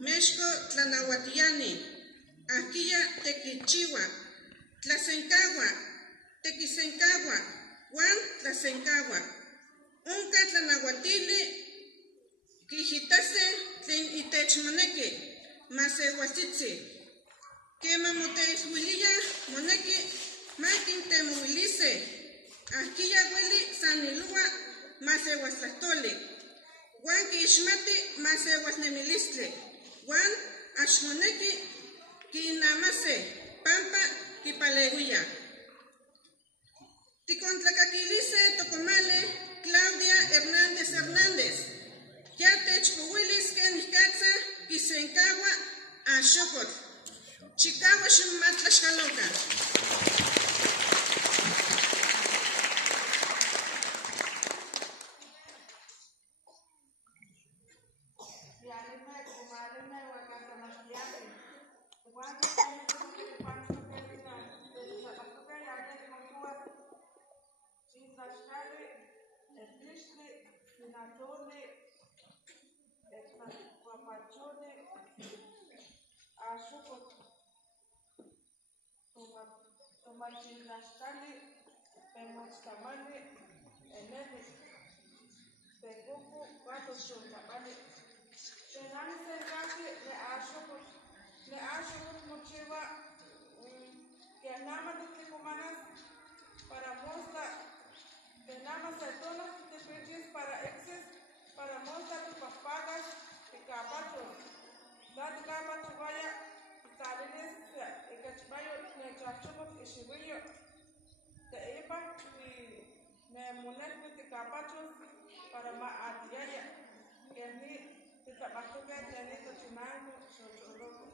Mexco Tlanahuatiani, Aquilla Tequichiwa, Tlasencagua, Tequisencagua, Juan Tlasencagua, Unca Tlanahuatili, Quijitase Tlen Itechmoneki, Masehuastitzi, Quema Motehuilia, Moneki, Makin Temuilise, Aquilla Hueli Sanilua, Masehuaslastoli, Juan Quixmati, Masehuasnemilistle, Juan Ashmoneki, Quinamase, Pampa, Quipaleguilla. Ticontlacaquilise Tocomale, Claudia Hernández Hernández. Ya techpuwilis Kenikatza, Quisencagua, Axocotl. Chicagua Xumatlachcaloca. Tomachilastali, Pemochtamali, Eneli, Tecucu, Pato Xontamali. Tenani Sergati, le Ashokot Mochiva, que Nama de Ticumanas, para Mosta, que Nama se tono de Pechis para exes, para Mosta de Papagas, y Capacho, Dati Capacho vaya. Talines, el cachipayo, el chachoco, el chihuillo, de Epa, y me mulet de capachos para ma atiaya, que ni te tapato que tiene tochimano, socholoco.